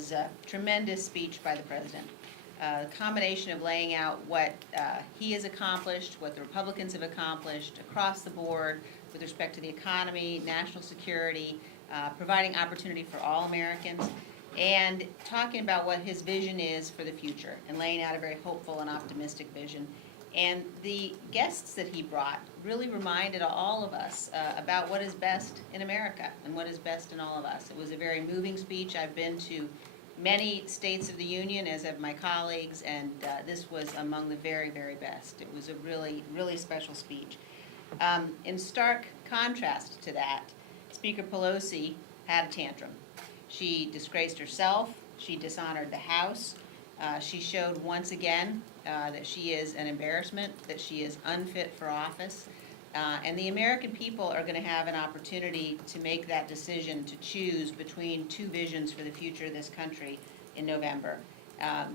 was a tremendous speech by the president. A combination of laying out what he has accomplished, what the Republicans have accomplished across the board with respect to the economy, national security, providing opportunity for all Americans, and talking about what his vision is for the future and laying out a very hopeful and optimistic vision. And the guests that he brought really reminded all of us about what is best in America and what is best in all of us. It was a very moving speech. I've been to many states of the union, as have my colleagues, and this was among the very, very best. It was a really, really special speech. In stark contrast to that, Speaker Pelosi had a tantrum. She disgraced herself. She dishonored the House. She showed once again that she is an embarrassment, that she is unfit for office. And the American people are going to have an opportunity to make that decision to choose between two visions for the future of this country in November.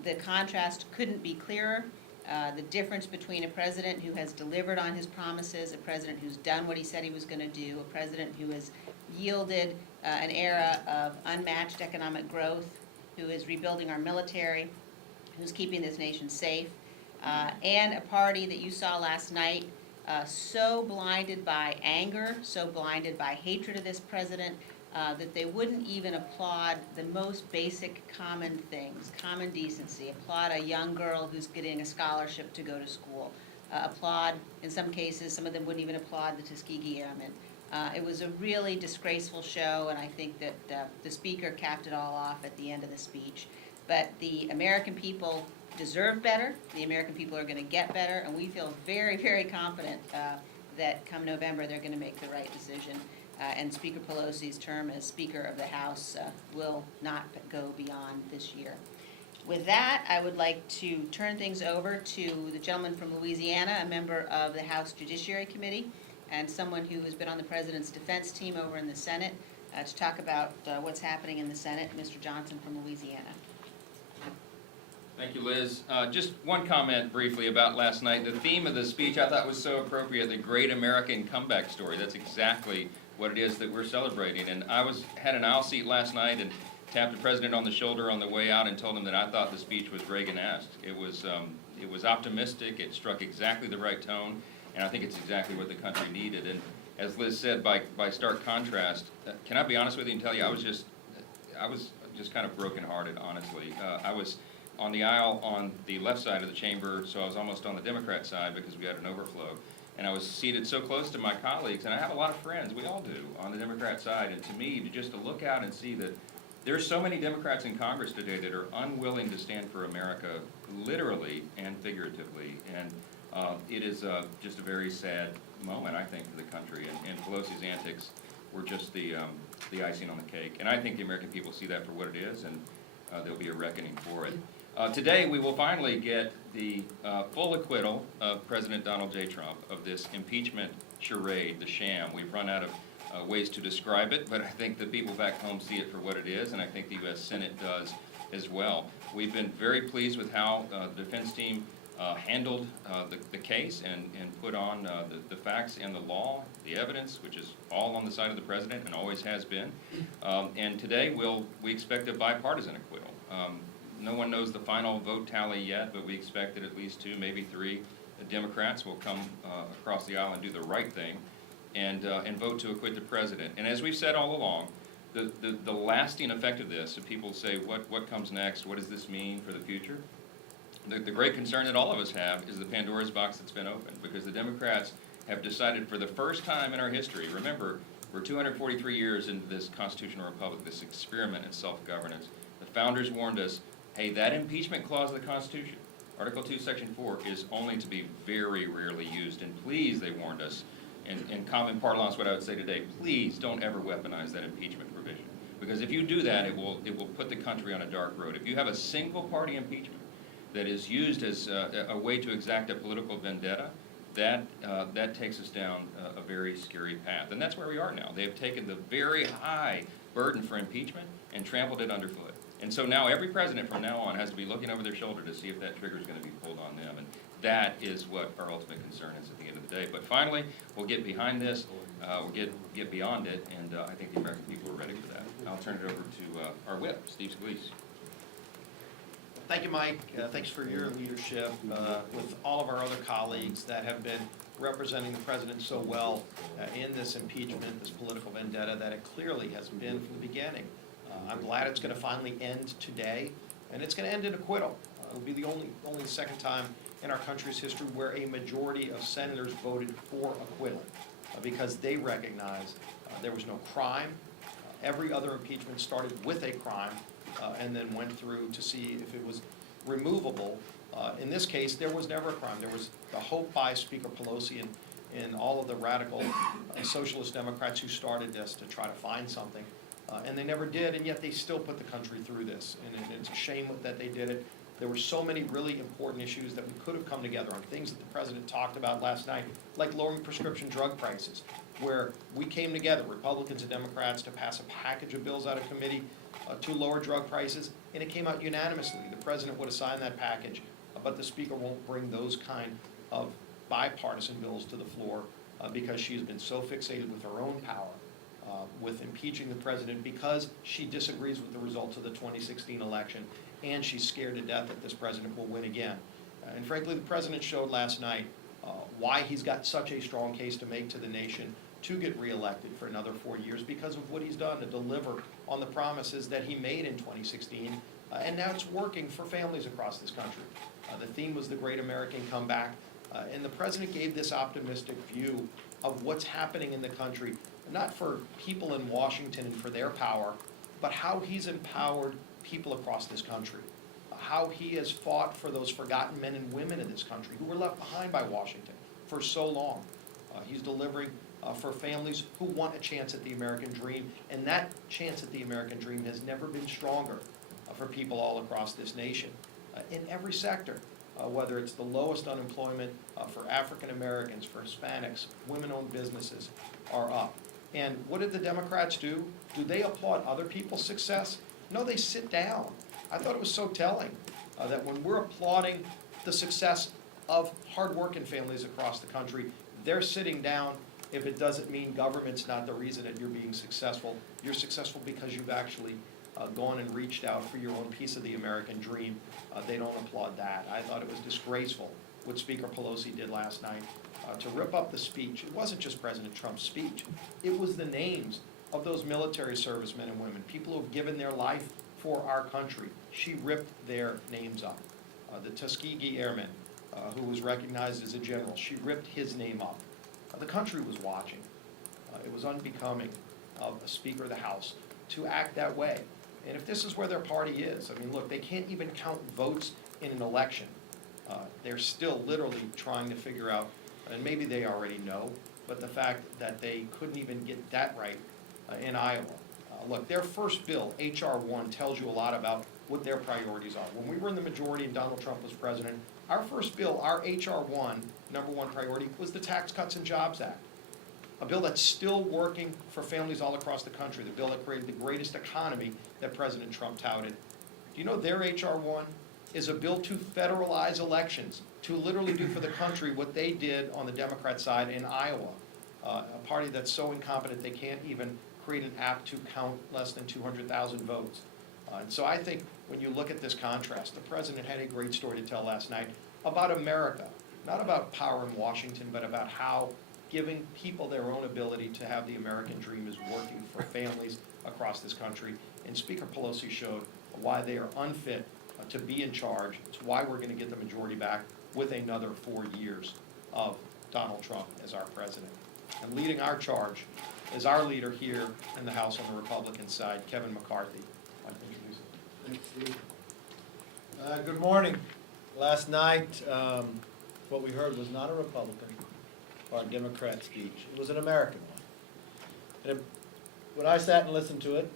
The contrast couldn't be clearer. The difference between a president who has delivered on his promises, a president who's done what he said he was going to do, a president who has yielded an era of unmatched economic growth, who is rebuilding our military, who's keeping this nation safe, and a party that you saw last night so blinded by anger, so blinded by hatred of this president, that they wouldn't even applaud the most basic common things, common decency, applaud a young girl who's getting a scholarship to go to school, applaud, in some cases, some of them wouldn't even applaud the Tuskegee Airmen. It was a really disgraceful show, and I think that the speaker capped it all off at the end of the speech. But the American people deserve better. The American people are going to get better, and we feel very, very confident that come November they're going to make the right decision. And Speaker Pelosi's term as Speaker of the House will not go beyond this year. With that, I would like to turn things over to the gentleman from Louisiana, a member of the House Judiciary Committee, and someone who has been on the President's defense team over in the Senate to talk about what's happening in the Senate. Mr. Johnson from Louisiana. Thank you, Liz. Just one comment briefly about last night. The theme of the speech I thought was so appropriate, the great American comeback story. That's exactly what it is that we're celebrating. And I had an aisle seat last night and tapped the president on the shoulder on the way out and told him that I thought the speech was Reagan-esque. It was optimistic. It struck exactly the right tone, and I think it's exactly what the country needed. And as Liz said, by stark contrast, can I be honest with you and tell you I was just kind of brokenhearted, honestly. I was on the aisle on the left side of the chamber, so I was almost on the Democrat side because we had an overflow. And I was seated so close to my colleagues, and I have a lot of friends, we all do, on the Democrat side. And to me, to look out and see that there's so many Democrats in Congress today that are unwilling to stand for America, literally and figuratively. And it is just a very sad moment, I think, for the country. And Pelosi's antics were just the icing on the cake. And I think the American people see that for what it is, and there'll be a reckoning for it. Today, we will finally get the full acquittal of President Donald J. Trump of this impeachment charade, the sham. We've run out of ways to describe it, but I think the people back home see it for what it is, and I think the U.S. Senate does as well. We've been very pleased with how the defense team handled the case and put on the facts and the law, the evidence, which is all on the side of the president and always has been. And today, we expect a bipartisan acquittal. No one knows the final vote tally yet, but we expect that at least 2, maybe 3 Democrats will come across the aisle and do the right thing and vote to acquit the president. And as we've said all along, the lasting effect of this, if people say, what comes next, what does this mean for the future? The great concern that all of us have is the Pandora's box that's been opened, because the Democrats have decided for the first time in our history, remember, we're 243 years into this constitutional republic, this experiment in self-governance. The founders warned us, hey, that impeachment clause of the Constitution, Article 2, Section 4, is only to be very rarely used. And please, they warned us, in common parlance, what I would say today, please don't ever weaponize that impeachment provision. Because if you do that, it will put the country on a dark road. If you have a single-party impeachment that is used as a way to exact a political vendetta, that takes us down a very scary path. And that's where we are now. They have taken the very high burden for impeachment and trampled it underfoot. And so now every president from now on has to be looking over their shoulder to see if that trigger is going to be pulled on them. And that is what our ultimate concern is at the end of the day. But finally, we'll get behind this, we'll get beyond it, and I think the American people are ready for that. I'll turn it over to our whip, Steve Scalise. Thank you, Mike. Thanks for your leadership with all of our other colleagues that have been representing the president so well in this impeachment, this political vendetta that it clearly has been from the beginning. I'm glad it's going to finally end today, and it's going to end in acquittal. It'll be the only second time in our country's history where a majority of senators voted for acquittal because they recognize there was no crime. Every other impeachment started with a crime and then went through to see if it was removable. In this case, there was never a crime. There was the hope by Speaker Pelosi and all of the radical socialist Democrats who started this to try to find something. And they never did, and yet they still put the country through this. And it's a shame that they did it. There were so many really important issues that we could have come together on, things that the president talked about last night, like lowering prescription drug prices, where we came together, Republicans and Democrats, to pass a package of bills out of committee to lower drug prices, and it came out unanimously. The president would have signed that package, but the speaker won't bring those kind of bipartisan bills to the floor because she's been so fixated with her own power, with impeaching the president because she disagrees with the results of the 2016 election, and she's scared to death that this president will win again. And frankly, the president showed last night why he's got such a strong case to make to the nation to get reelected for another 4 years because of what he's done to deliver on the promises that he made in 2016, and now it's working for families across this country. The theme was the great American comeback, and the president gave this optimistic view of what's happening in the country, not for people in Washington and for their power, but how he's empowered people across this country, how he has fought for those forgotten men and women in this country who were left behind by Washington for so long. He's delivering for families who want a chance at the American dream, and that chance at the American dream has never been stronger for people all across this nation in every sector, whether it's the lowest unemployment for African Americans, for Hispanics, women-owned businesses are up. And what did the Democrats do? Do they applaud other people's success? No, they sit down. I thought it was so telling that when we're applauding the success of hard-working families across the country, they're sitting down if it doesn't mean government's not the reason that you're being successful. You're successful because you've actually gone and reached out for your own piece of the American dream. They don't applaud that. I thought it was disgraceful what Speaker Pelosi did last night to rip up the speech. It wasn't just President Trump's speech. It was the names of those military servicemen and women, people who have given their life for our country. She ripped their names up. The Tuskegee Airman, who was recognized as a general, she ripped his name up. The country was watching. It was unbecoming of a Speaker of the House to act that way. And if this is where their party is, I mean, look, they can't even count votes in an election. They're still literally trying to figure out, and maybe they already know, but the fact that they couldn't even get that right in Iowa. Look, their first bill, H.R. 1, tells you a lot about what their priorities are. When we were in the majority and Donald Trump was president, our first bill, our H.R. 1, number one priority, was the Tax Cuts and Jobs Act. A bill that's still working for families all across the country, the bill that created the greatest economy that President Trump touted. Do you know their H.R. 1 is a bill to federalize elections, to literally do for the country what they did on the Democrat side in Iowa, a party that's so incompetent they can't even create an app to count less than 200,000 votes. And so I think when you look at this contrast, the president had a great story to tell last night about America, not about power in Washington, but about how giving people their own ability to have the American dream is working for families across this country. And Speaker Pelosi showed why they are unfit to be in charge. It's why we're going to get the majority back with another 4 years of Donald Trump as our president. And leading our charge is our leader here in the House on the Republican side, Kevin McCarthy. I'd like to introduce him. Thanks, Steve. Good morning. Last night, what we heard was not a Republican or a Democrat speech. It was an American one. And when I sat and listened to it,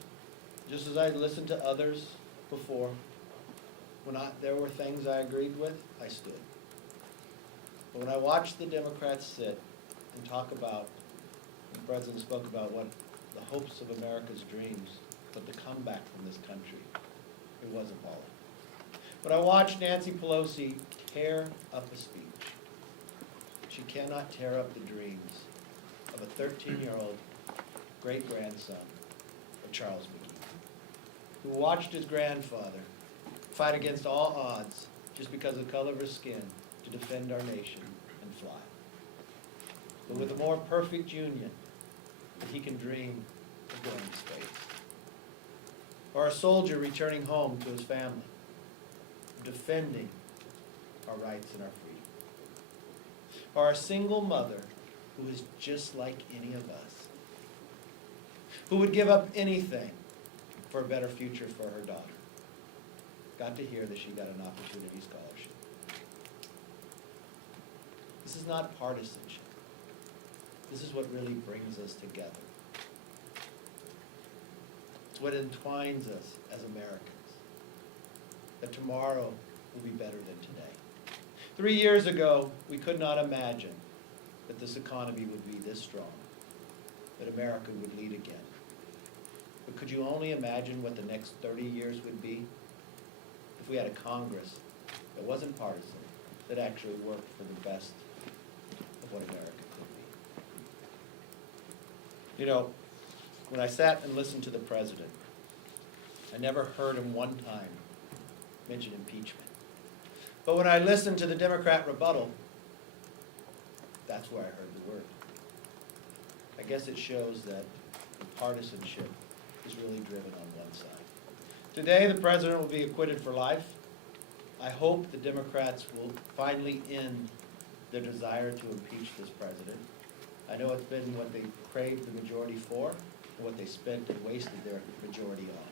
just as I listened to others before, when there were things I agreed with, I stood. But when I watched the Democrats sit and talk about, the President spoke about what the hopes of America's dreams, but the comeback from this country, it wasn't balling. But I watched Nancy Pelosi tear up a speech. She cannot tear up the dreams of a 13-year-old great-grandson of Charles McGee, who watched his grandfather fight against all odds just because of the color of his skin to defend our nation and fly. But with a more perfect union, that he can dream of going to space. Or a soldier returning home to his family, defending our rights and our freedom. Or a single mother who is just like any of us, who would give up anything for a better future for her daughter. Got to hear that she got an opportunity scholarship. This is not partisanship. This is what really brings us together. It's what entwines us as Americans. That tomorrow will be better than today. 3 years ago, we could not imagine that this economy would be this strong, that America would lead again. But could you only imagine what the next 30 years would be if we had a Congress that wasn't partisan, that actually worked for the best of what America could be? You know, when I sat and listened to the president, I never heard him one time mention impeachment. But when I listened to the Democrat rebuttal, that's where I heard the word. I guess it shows that the partisanship is really driven on one side. Today, the president will be acquitted for life. I hope the Democrats will finally end their desire to impeach this president. I know it's been what they craved the majority for, and what they spent and wasted their majority on.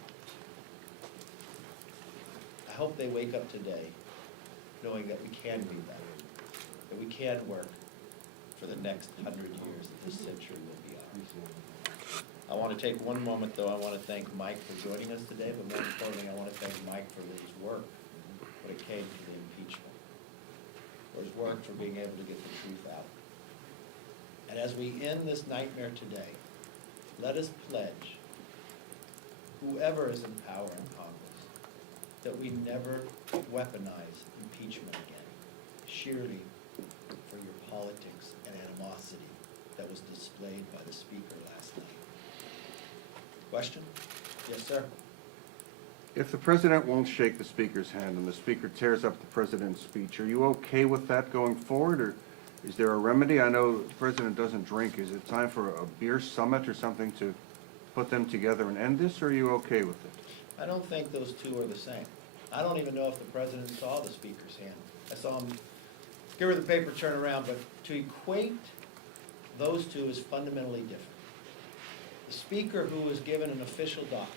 I hope they wake up today knowing that we can do better, that we can work for the next 100 years that this century will be ours. I want to take one moment, though. I want to thank Mike for joining us today, but more importantly, I want to thank Mike for his work when it came to the impeachment, for his work for being able to get the truth out. And as we end this nightmare today, let us pledge, whoever is in power in Congress, that we never weaponize impeachment again, sheerly for your politics and animosity that was displayed by the Speaker last night. Question? Yes, sir. If the president won't shake the speaker's hand and the speaker tears up the president's speech, are you okay with that going forward, or is there a remedy? I know the president doesn't drink. Is it time for a beer summit or something to put them together and end this, or are you okay with it? I don't think those two are the same. I don't even know if the president saw the speaker's hand. I saw him give her the paper, turn around, but to equate those two is fundamentally different. The speaker who was given an official document,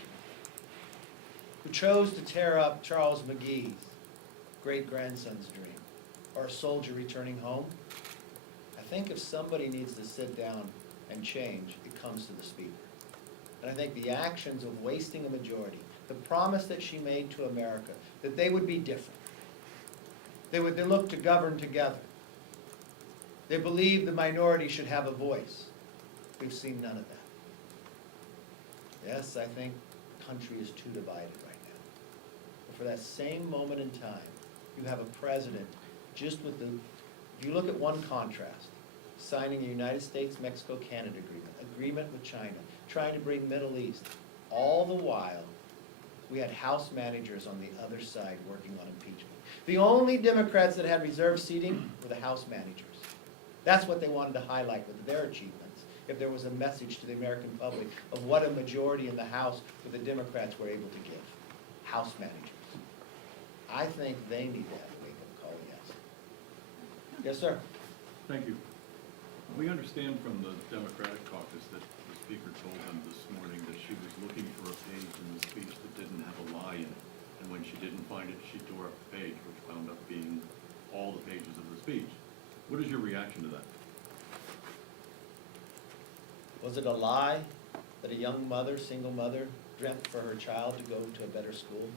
who chose to tear up Charles McGee's great-grandson's dream, or a soldier returning home, I think if somebody needs to sit down and change, it comes to the speaker. And I think the actions of wasting a majority, the promise that she made to America, that they would be different. They look to govern together. They believe the minority should have a voice. We've seen none of that. Yes, I think the country is too divided right now. But for that same moment in time, you have a president just with if you look at one contrast, signing the United States-Mexico-Canada agreement with China, trying to bring Middle East, all the while, we had House managers on the other side working on impeachment. The only Democrats that had reserved seating were the House managers. That's what they wanted to highlight with their achievements, if there was a message to the American public of what a majority in the House with the Democrats were able to give. House managers. I think they need to have a wake-up call, yes. Yes, sir. Thank you. We understand from the Democratic Caucus that the Speaker told them this morning that she was looking for a page in the speech that didn't have a lie in it. And when she didn't find it, she tore up the page, which wound up being all the pages of the speech. What is your reaction to that? Was it a lie that a young mother, single mother, dreamt for her child to go to a better school?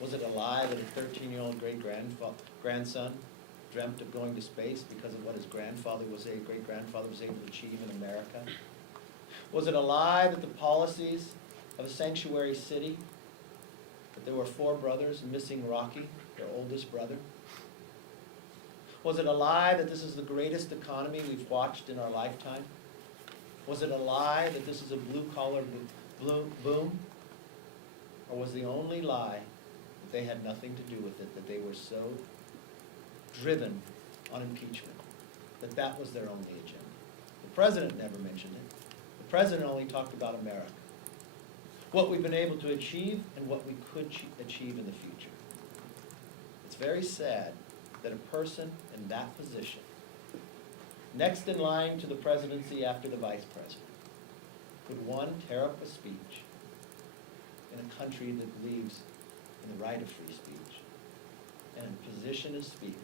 Was it a lie that a 13-year-old great-grandson dreamt of going to space because of what his great-grandfather was able to achieve in America? Was it a lie that the policies of a sanctuary city, that there were 4 brothers missing Rocky, their oldest brother? Was it a lie that this is the greatest economy we've watched in our lifetime? Was it a lie that this is a blue-collar boom? Or was the only lie that they had nothing to do with it, that they were so driven on impeachment, that that was their only agenda. The president never mentioned it. The president only talked about America, what we've been able to achieve and what we could achieve in the future. It's very sad that a person in that position, next in line to the presidency after the vice president, would, one, tear up a speech in a country that believes in the right of free speech, and in position as speaker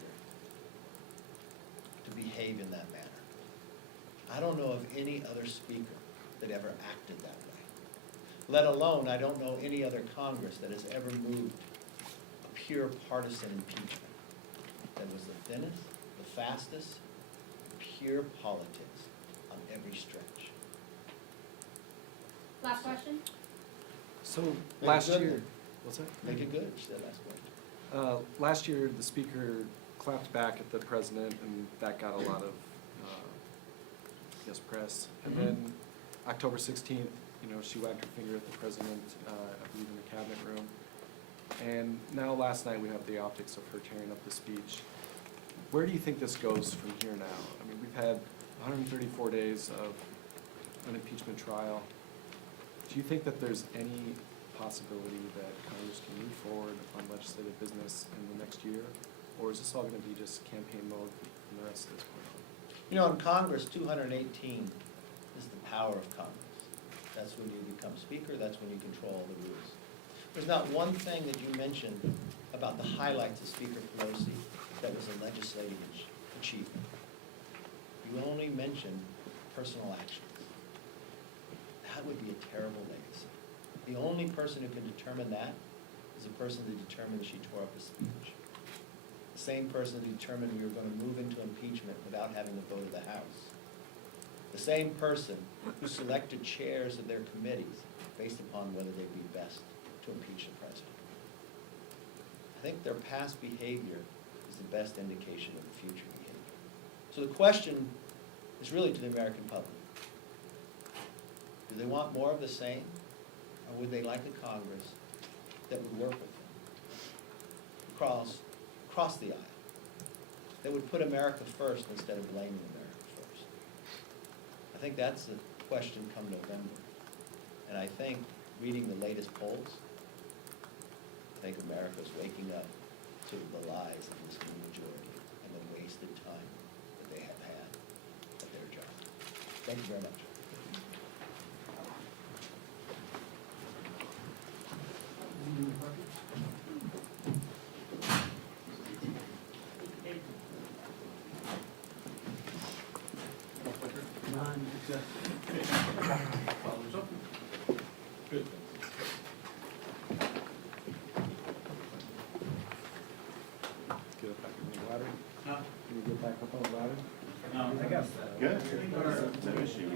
to behave in that manner. I don't know of any other speaker that ever acted that way. Let alone, I don't know any other Congress that has ever moved a pure partisan impeachment that was the thinnest, the fastest, pure politics on every stretch. Last question? So Make it last good year, then. what's that? Make it good, she said last question. Last year, the speaker clapped back at the president, and that got a lot of, I guess, press. And then October 16th, she wagged her finger at the president, I believe in the cabinet room. And now last night, we have the optics of her tearing up the speech. Where do you think this goes from here now? I mean, we've had 134 days of an impeachment trial. Do you think that there's any possibility that Congress can move forward on legislative business in the next year? Or is this all going to be just campaign mode from the rest of this point on? In Congress, 218 is the power of Congress. That's when you become speaker, that's when you control the rules. There's not one thing that you mentioned about the highlights of Speaker Pelosi that was a legislative achievement. You only mentioned personal actions. That would be a terrible legacy. The only person who can determine that is the person that determined she tore up a speech. The same person who determined we were going to move into impeachment without having the vote of the House. The same person who selected chairs of their committees based upon whether they'd be best to impeach the president. I think their past behavior is the best indication of the future behavior. So the question is really to the American public. Do they want more of the same, or would they like a Congress that would work with them across the aisle, that would put America first instead of blaming America first? I think that's the question come November. And I think, reading the latest polls, I think America's waking up to the lies of this new majority and the wasted time that they have had at their job. Thank you very much. Get up back on the ladder? Can you get back up on the ladder? Good. No issue.